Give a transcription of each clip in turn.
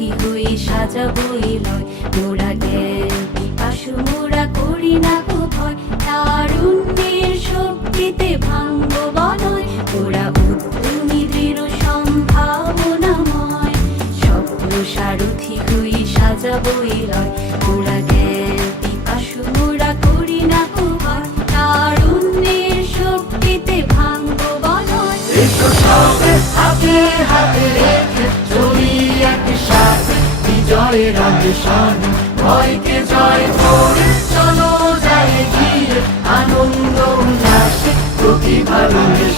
সাথী হই লয়। মোরা গেল মোরা করি না গো ভয় তারুণ্যের শক্তিতে ভাঙ্গ বলয়। ওরা উদ্যমী দৃঢ় সম্ভাবনাময়। স্বপ্ন সারথি হই সাজাবো লয় করে রাজেশন শান ভয়কে জয় করে চলো যায় ঘিরে। আনন্দ উল্লাসে প্রতিভা রঙে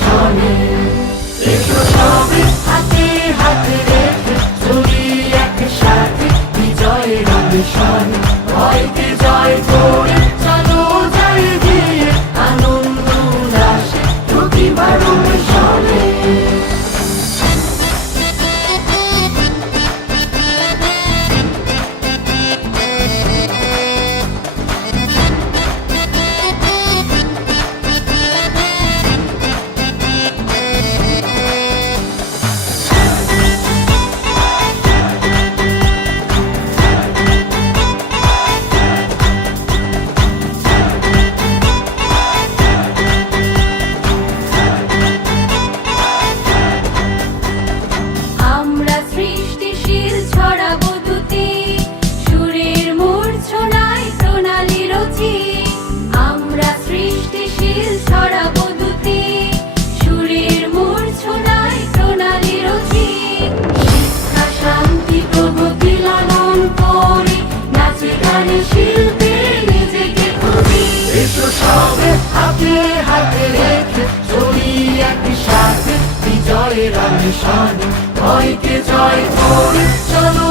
joyful. Shalom.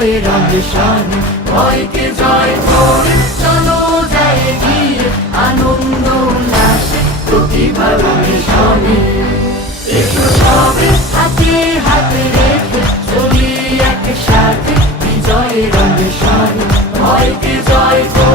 জয় রঙে শান ভয়কে জয় করে চলো যাই গিয়ে আনন্দ উল্লাসে প্রতিভা রঙে সনে এসো সবে হাতে হাতে রেখে, চলি একসাথে বিজয় রঙে শান ভয়কে জয় করে